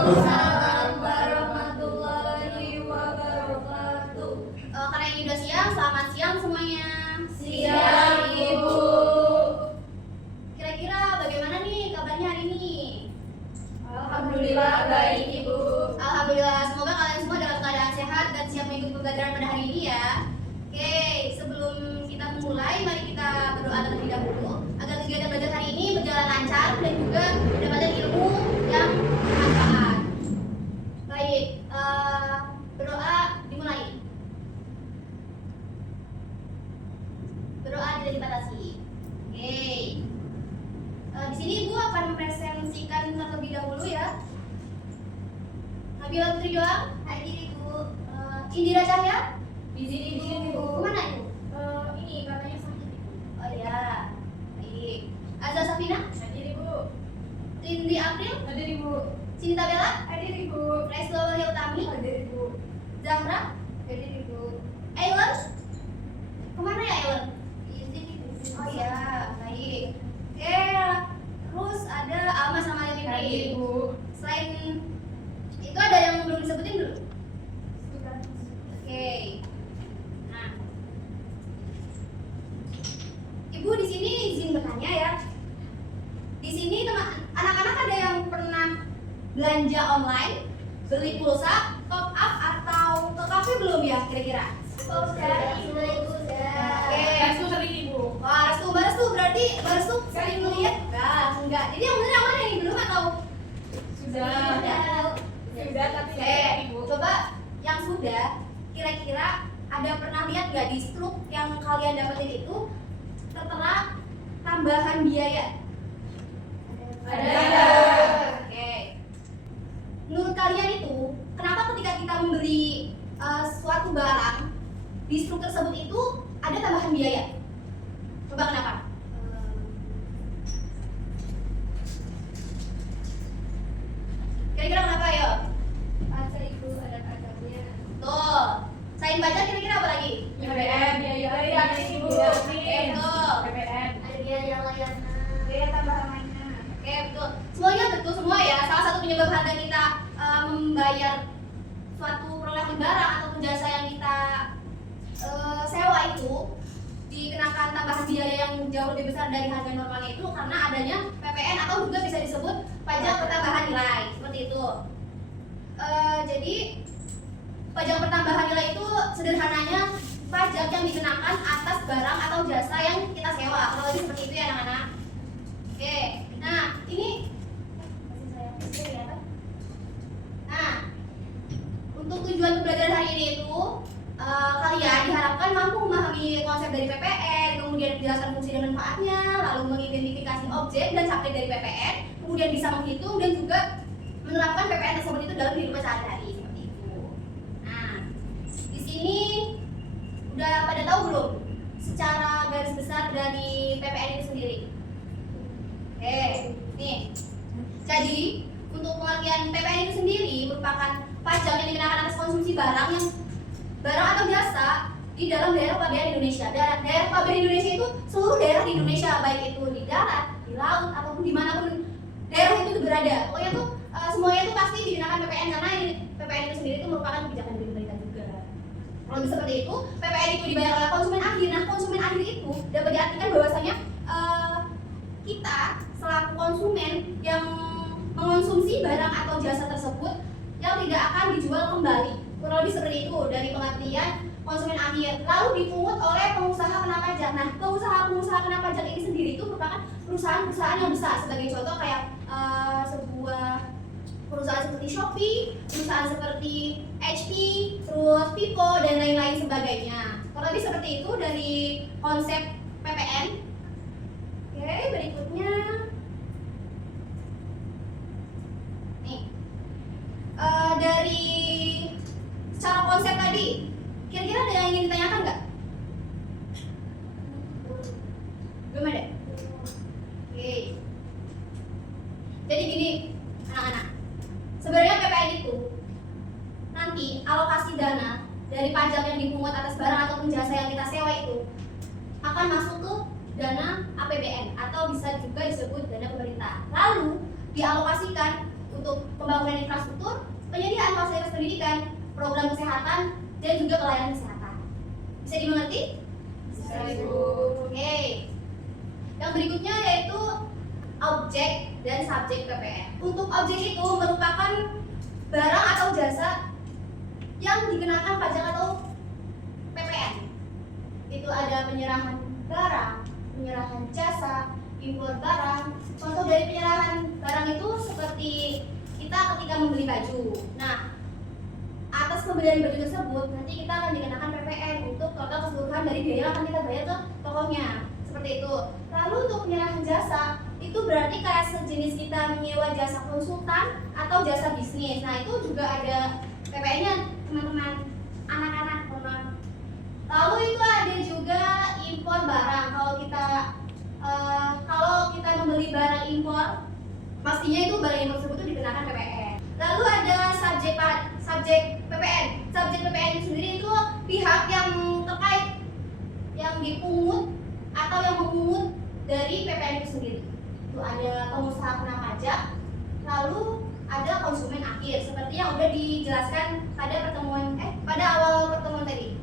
Waalaikumsalam warahmatullahi wabarakatuh. Karena ini udah siang, selamat siang semuanya. Siang, Ibu. Kira-kira bagaimana nih kabarnya hari ini? Alhamdulillah baik, Ibu. Alhamdulillah, semoga kalian semua dalam keadaan sehat dan siap mengikuti pembelajaran pada hari ini ya. Oke, sebelum kita memulai, mari kita berdoa terlebih dahulu agar kegiatan belajar hari ini berjalan lancar dan juga mendapatkan ilmu yang bermanfaat. Baik, berdoa dimulai. Berdoa tidak dibatasi. Oke. Di sini Ibu akan mempresentasikan terlebih dahulu ya. Nabila Putri doang, hadir Ibu. Indira Cahya, Di sini, Ibu. kemana Ibu? Ini katanya sakit, Ibu. Oh iya, baik. Azza Safina, Hadir, Ibu. Rindi April, Hadir, Ibu. Cinta Bella, Hadir, Ibu. Resto Wahyu Utami, Hadir, Ibu. Zahra, Hadir, Ibu. Ailen, kemana ya Ailen? Di sini, Ibu. Oh iya, baik. Oke, terus ada Alma sama Hadir, Fitri. Ibu. Selain itu ada yang belum disebutin dulu? Sudah. Oke. Nah, Ibu di sini izin bertanya ya. Di sini anak-anak ada yang pernah belanja online, beli pulsa, top up atau ke kafe belum ya kira-kira? Sudah, Ibu. Oke. Restu sering, Ibu. Wah, restu berarti restu sering melihat? Enggak. Jadi yang benar yang mana nih, belum atau Sudah. Sudah, tapi Oke, tidak, Ibu. coba yang sudah, kira-kira ada pernah lihat nggak di struk yang kalian dapetin itu tertera tambahan biaya? Ada. Oke. Menurut kalian itu, kenapa ketika kita membeli suatu barang di struk tersebut itu ada tambahan biaya? Coba kenapa? Kira-kira kenapa ya? Ada, Ibu. Ada kadarnya. Tuh, selain pajak kira-kira apa lagi? BBM, biaya, Ibu. Oke, betul. BBM. Ada biaya layanan. Biaya tambahan lainnya. Oke, betul. Semuanya betul semua ya. Salah satu penyebab harga kita membayar suatu perolehan barang ataupun jasa yang kita sewa itu dikenakan tambahan biaya yang jauh lebih besar dari harga normalnya itu karena adanya PPN atau juga bisa disebut pajak pertambahan nilai seperti itu. Jadi pajak pertambahan nilai itu sederhananya pajak yang dikenakan atas barang atau jasa yang kita sewa. Kalau lebih seperti itu ya anak-anak. Oke, nah ini nah untuk tujuan pembelajaran hari ini itu kalian diharapkan mampu memahami konsep dari PPN, kemudian menjelaskan fungsi dan manfaatnya, lalu mengidentifikasi objek dan subjek dari PPN, kemudian bisa menghitung dan juga menerapkan PPN tersebut itu dalam kehidupan sehari-hari seperti itu. Nah, di sini udah pada tahu belum secara garis besar dari PPN itu sendiri? Oke, nih. Jadi untuk pengertian PPN itu sendiri merupakan pajak yang dikenakan atas konsumsi barang atau jasa di dalam daerah pabean Indonesia. Daerah pabean Indonesia itu seluruh daerah di Indonesia, baik itu di darat, di laut, ataupun dimanapun daerah itu berada. Pokoknya tuh semuanya itu pasti dikenakan PPN karena PPN itu sendiri itu merupakan kebijakan dari pemerintah juga. Kalau seperti itu, PPN itu dibayar oleh konsumen akhir. Nah, konsumen akhir itu dapat diartikan bahwasanya kita selaku konsumen yang mengonsumsi barang atau jasa tersebut yang tidak akan dijual kembali. Kurang lebih seperti itu dari pengertian konsumen akhir. Lalu dipungut oleh pengusaha kena pajak. Nah, pengusaha kena pajak ini sendiri itu merupakan perusahaan-perusahaan yang besar. Sebagai contoh kayak sebuah perusahaan seperti Shopee, perusahaan seperti HP, terus Vivo dan lain-lain sebagainya. Kurang lebih seperti itu dari konsep PPN. Oke, berikutnya nih dari secara konsep tadi, kira-kira ada yang ingin ditanyakan nggak? Belum ada? Oke. Jadi gini, anak-anak. Sebenarnya PPN itu nanti alokasi dana dari pajak yang dipungut atas barang ataupun jasa yang kita sewa itu akan masuk ke dana APBN atau bisa juga disebut dana pemerintah. Lalu dialokasikan untuk pembangunan infrastruktur, penyediaan fasilitas pendidikan, program kesehatan, dan juga pelayanan kesehatan. Bisa dimengerti? Bisa, Ibu. Oke. Yang berikutnya yaitu objek dan subjek PPN. Untuk objek itu merupakan barang atau jasa yang dikenakan pajak atau PPN. Itu ada penyerahan barang, penyerahan jasa, impor barang. Contoh dari penyerahan barang itu seperti kita ketika membeli baju. Nah, atas pembelian baju tersebut nanti kita akan dikenakan PPN untuk total keseluruhan dari biaya yang akan kita bayar ke tokonya. Seperti itu. Lalu untuk penyerahan jasa itu berarti kayak sejenis kita menyewa jasa konsultan atau jasa bisnis. Nah, itu juga ada PPN-nya, teman-teman, anak-anak, teman. Lalu itu ada juga impor barang. Kalau kita membeli barang impor, pastinya itu barang impor tersebut itu dikenakan PPN. Lalu ada subjek PPN. Subjek PPN itu sendiri itu pihak yang terkait, yang dipungut atau yang memungut dari PPN itu sendiri. Itu ada pengusaha kena pajak, lalu ada konsumen akhir, seperti yang udah dijelaskan pada awal pertemuan tadi.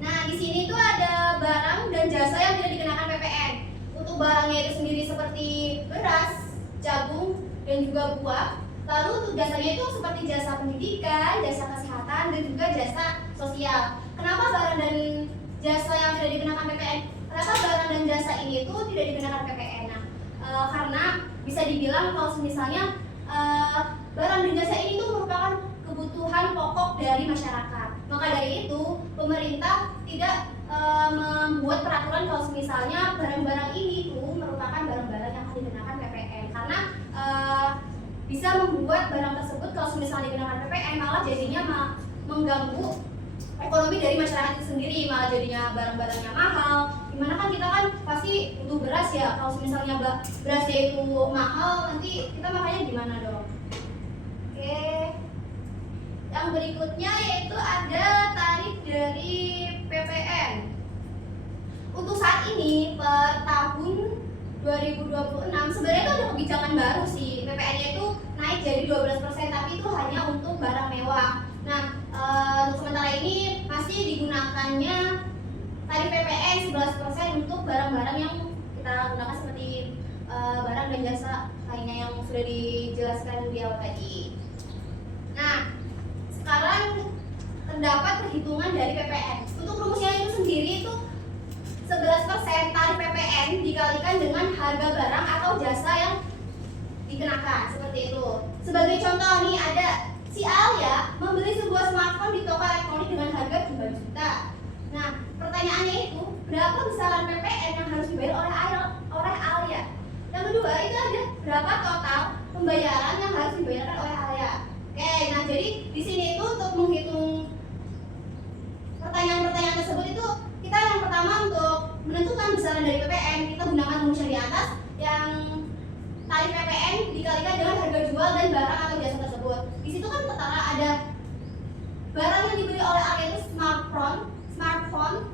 Nah, di sini tuh ada barang dan jasa yang tidak dikenakan PPN. Untuk barangnya itu sendiri seperti beras, jagung, dan juga buah. Lalu untuk jasanya itu seperti jasa pendidikan, jasa kesehatan, dan juga jasa sosial. Kenapa barang dan jasa yang tidak dikenakan PPN? Kenapa barang dan jasa ini itu tidak dikenakan PPN? Nah, karena bisa dibilang kalau misalnya barang dan jasa ini tuh merupakan kebutuhan pokok dari masyarakat. Maka dari itu, pemerintah tidak membuat peraturan kalau misalnya barang-barang ini tuh merupakan barang-barang yang akan dikenakan PPN. Karena bisa membuat barang tersebut kalau misalnya dikenakan PPN malah jadinya mengganggu ekonomi dari masyarakat itu sendiri, malah jadinya barang-barangnya mahal. Dimana kan kita kan pasti butuh beras ya, kalau misalnya berasnya itu mahal, nanti kita makannya gimana dong? Oke. Yang berikutnya yaitu ada tarif dari PPN. Untuk saat ini per tahun 2026 sebenarnya itu ada kebijakan baru sih. PPN-nya itu naik jadi 12%, tapi itu hanya untuk barang mewah. Nah, untuk sementara ini masih digunakannya tarif PPN 11% untuk barang-barang yang kita gunakan seperti barang dan jasa lainnya yang sudah dijelaskan di awal tadi. Nah, sekarang terdapat perhitungan dari PPN. Untuk rumusnya itu sendiri itu 11% tarif PPN dikalikan dengan harga barang atau jasa yang dikenakan, seperti itu. Sebagai contoh nih, ada si Alia membeli sebuah smartphone di toko elektronik dengan harga 2 juta. Nah, pertanyaannya itu berapa besaran PPN yang harus dibayar oleh Alia? Yang kedua itu ada berapa total pembayaran yang harus dibayarkan oleh Alia. Oke, nah jadi di sini itu untuk menghitung pertanyaan-pertanyaan tersebut itu kita yang pertama untuk menentukan besaran dari PPN kita gunakan rumus yang di atas, yang tarif PPN dikalikan dengan harga jual dan barang atau jasa tersebut. Di situ kan ketara ada barang yang dibeli oleh Alia itu smartphone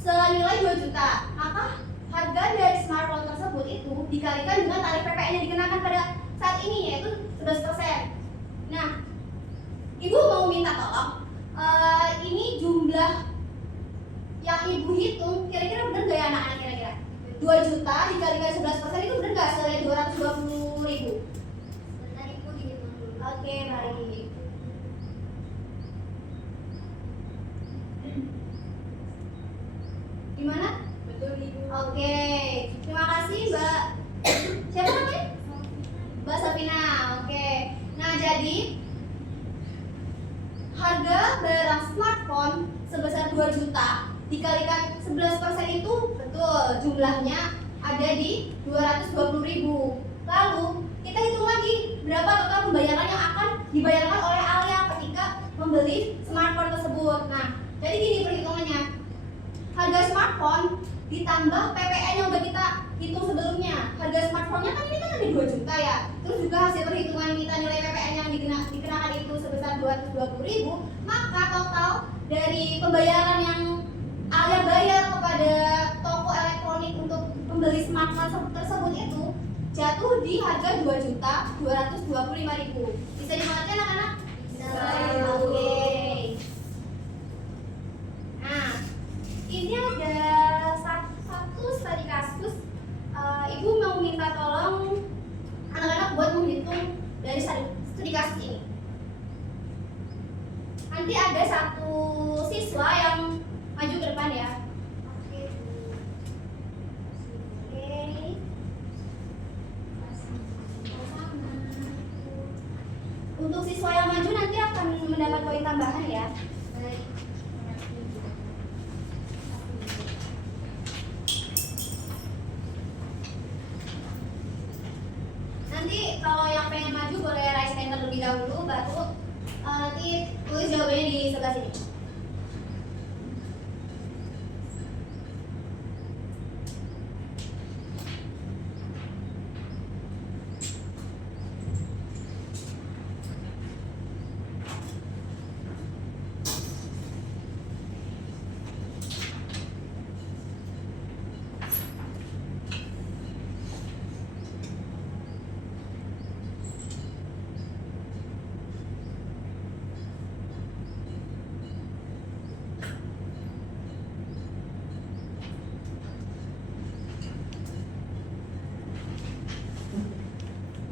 senilai 2 juta. Maka harga dari smartphone tersebut itu dikalikan dengan tarif PPN yang dikenakan pada saat ini yaitu 11%. Nah, Ibu mau minta tolong ini jumlah yang Ibu hitung kira-kira benar gak ya anak-anak kira-kira? 2 juta dikalikan 11% itu benar gak? Sekali 220.000. Bentar Ibu dihitung dulu. Oke, baik. Gimana? Betul Ibu. Oke, terima kasih Mbak. Siapa namanya? Mbak Sapina. Oke. Nah, jadi harga barang smartphone sebesar 2 juta dikalikan 11% itu betul jumlahnya ada di 220.000. Lalu kita hitung lagi berapa total pembayaran yang akan dibayarkan oleh Alia ketika membeli smartphone tersebut. Nah, jadi gini perhitungannya. Harga smartphone ditambah PPN yang udah kita hitung sebelumnya. Harga smartphone-nya kan ini kan ada 2 juta ya. Terus juga hasil perhitungan kita nilai PPN yang dikenakan itu sebesar 220.000, maka total dari pembayaran yang Alia bayar kepada toko elektronik untuk membeli smartphone tersebut itu jatuh di harga 2.225.000. Bisa dimengerti anak-anak? Oke. Nah, ini ada satu studi kasus. Ibu mau minta tolong anak-anak buat menghitung dari studi kasus ini. Nanti ada satu siswa yang maju ke depan ya. Oke. Untuk siswa yang maju nanti akan mendapat poin tambahan ya. Nanti kalau yang pengen maju boleh raise hand terlebih dahulu, baru nanti tulis jawabannya di sebelah sini.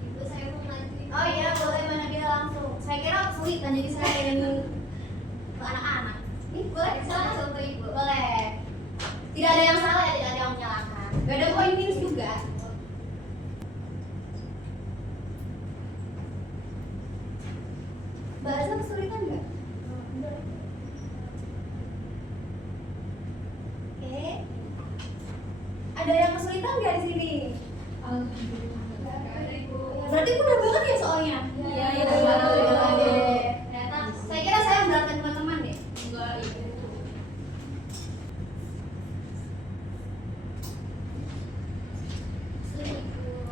Ibu saya mau maju. Oh iya, boleh Mbak Nabila langsung. Saya kira sulit kan, jadi saya pengen ke anak-anak. Ini boleh, silakan Langsung ke ibu. boleh. Tidak ada yang salah ya, tidak ada yang menyalahkan. Gak ada poin minus juga. Bahasa kesulitan nggak? Oke. Ada yang kesulitan nggak di sini? Berarti mudah banget ya soalnya? Iya, iya. Ternyata saya kira saya memberatkan teman-teman deh.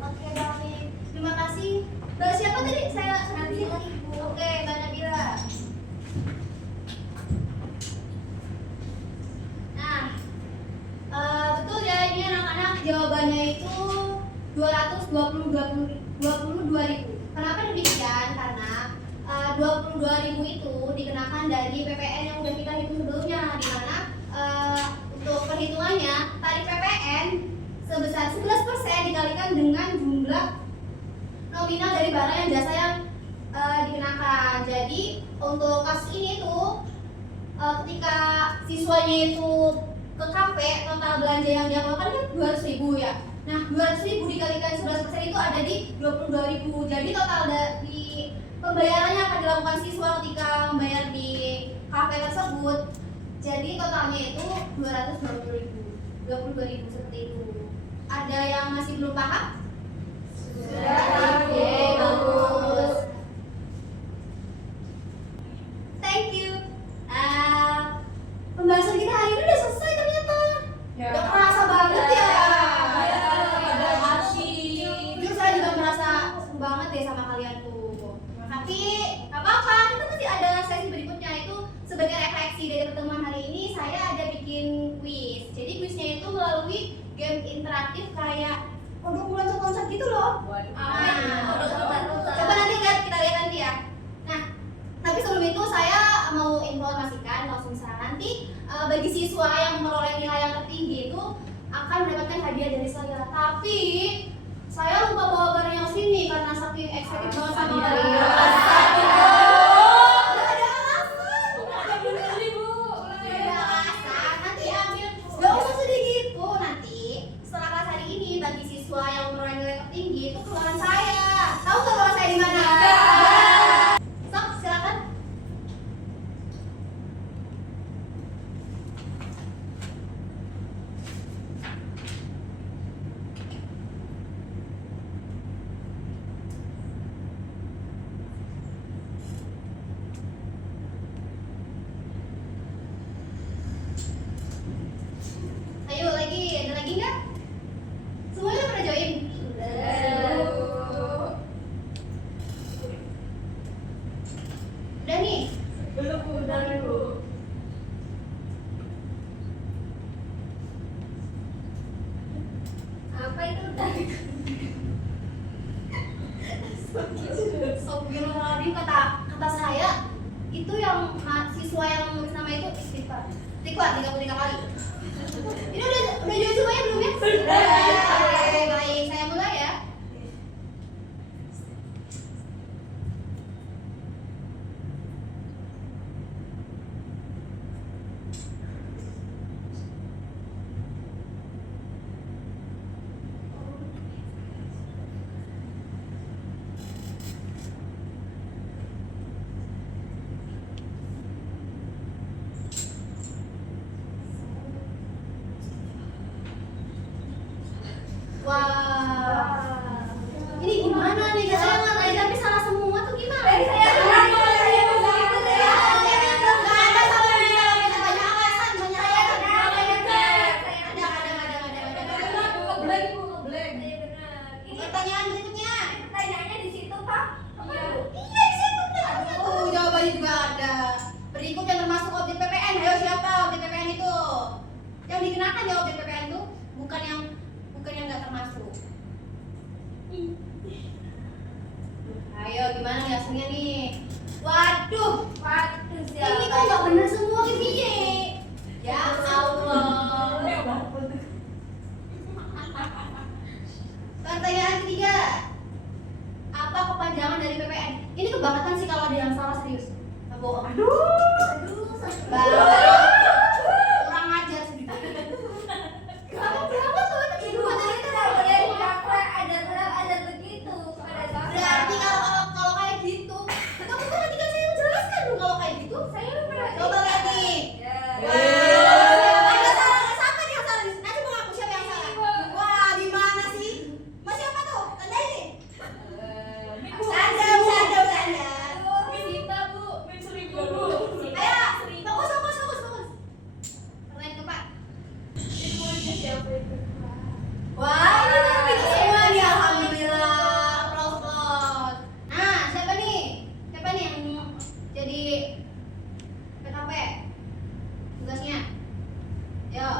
Oke, baik. Terima kasih. Mbak siapa tadi? Saya nanti. Oke, Mbak Nabila. Nah, betul ya ini anak-anak jawabannya itu 222.000. Kenapa demikian? Karena 22.000 itu dikenakan dari PPN yang udah kita hitung sebelumnya, di mana untuk perhitungannya tarif PPN sebesar 11% dikalikan dengan jumlah nominal dari barang yang jasa yang dikenakan. Jadi untuk kasus ini tuh ketika siswanya itu ke kafe, total belanja yang dia keluarkan kan 200.000 ya. Nah, 200.000 dikalikan 11% itu ada di 22.000. Jadi total dari pembayarannya akan dilakukan siswa ketika membayar di kafe tersebut. Jadi totalnya itu 22.000 seperti itu. Ada yang masih belum paham? Oke, bagus. Thank you. Pembahasan kita hari ini udah selesai ternyata. Udah kerasa banget ya. Jujur saya juga merasa seru banget deh sama kalian tuh. Tapi nggak apa-apa, kita masih ada sesi berikutnya. Itu sebagai refleksi dari pertemuan hari ini, saya ada bikin kuis. Jadi kuisnya itu melalui game interaktif kayak produk loncat-loncat gitu loh. Coba nanti kita lihat nanti ya. Nah, tapi sebelum itu saya mau informasikan langsung nanti bagi siswa yang memperoleh nilai yang tertinggi itu akan mendapatkan hadiah dari saya. Tapi saya lupa bawa barang yang sini karena saking excited banget sama kalian. Nggak ada alasan. Nanti ambil. Gak usah sedih gitu. Nanti setelah kelas hari ini bagi siswa yang memperoleh nilai tertinggi itu keluaran saya. Tahu nggak keluaran saya di mana? Sok, silakan. Astagfirullahaladzim, kata saya itu yang siswa yang nulis nama itu istighfar 33 kali. Ini udah jauh semuanya belum ya? Sudah. Oke, baik, saya mulai ya. Wah, ini gimana nih? Saya nggak tapi salah semua tuh gimana? Dari saya benar, saya benar. Nggak ada salahnya kalau kita banyak alasan, banyak alasan. Ngeblank. Saya benar. Ini Pertanyaan berikutnya. pertanyaannya di situ, Pak. Iya, di situ pertanyaannya tuh jawabannya juga ada. Berikut yang termasuk objek PPN. Ayo siapa objek PPN itu? Yang dikenakan ya objek PPN tuh bukan yang nggak termasuk. Ayo gimana nih hasilnya nih? Waduh, ini kok nggak bener semua gini? Ya Allah. Pertanyaan ketiga. Apa kepanjangan dari PPN? Ini kebangetan sih kalau ada yang salah serius. Nggak bohong. Kurang ajar sedikit. Kamu berapa tuh? Berarti kalau kayak gitu, kamu kan nanti kan saya jelaskan dong kalau kayak gitu. Coba lihat nih. Nggak salah, nggak sama nih yang salah. Nanti mau ngaku siapa yang salah? Wah, di mana sih? Mas siapa tuh? Tandain nih. Bercanda. Ayo, fokus. Pertanyaan keempat. Wah, ini kan pintar semua nih, alhamdulillah. Applause. Nah, siapa nih yang jadi PKP? Tugasnya. Yo.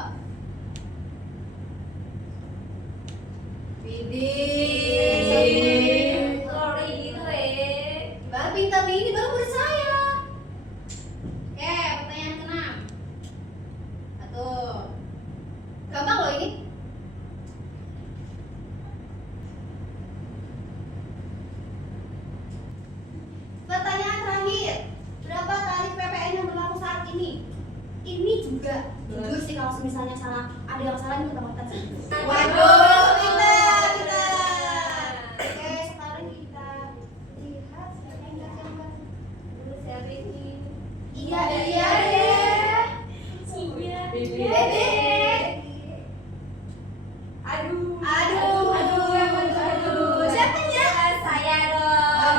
Widih. Baru pintar nih, ini baru murid saya. Oke, pertanyaan keenam. Satu. Gampang loh ini. Pertanyaan terakhir. Berapa tarif PPN yang berlaku saat ini? Ini juga jujur sih kalau misalnya salah, ada yang salah ini kita sih. Waduh, pintar. Oke, sekarang kita lihat siapa yang baru. Iya. Dede. Aduh. Siapanya? Saya dong.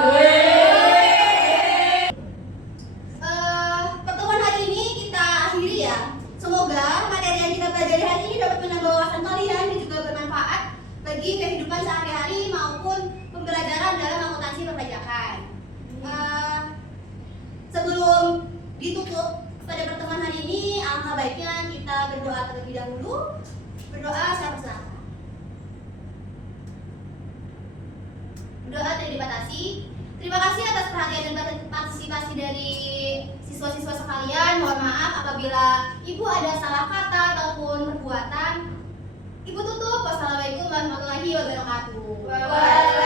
Pertemuan hari ini kita akhiri ya. Semoga materi yang kita pelajari hari ini dapat menambah wawasan kalian dan juga bermanfaat bagi kehidupan sehari-hari maupun pembelajaran dalam akuntansi perpajakan. Sebelum ditutup pada pertemuan hari ini, alangkah baiknya kita berdoa terlebih dahulu. Berdoa secara bersama. Berdoa tidak dibatasi. Terima kasih atas perhatian dan partisipasi dari siswa-siswa sekalian. Mohon maaf apabila Ibu ada salah kata ataupun perbuatan. Ibu tutup. Wassalamualaikum warahmatullahi wabarakatuh.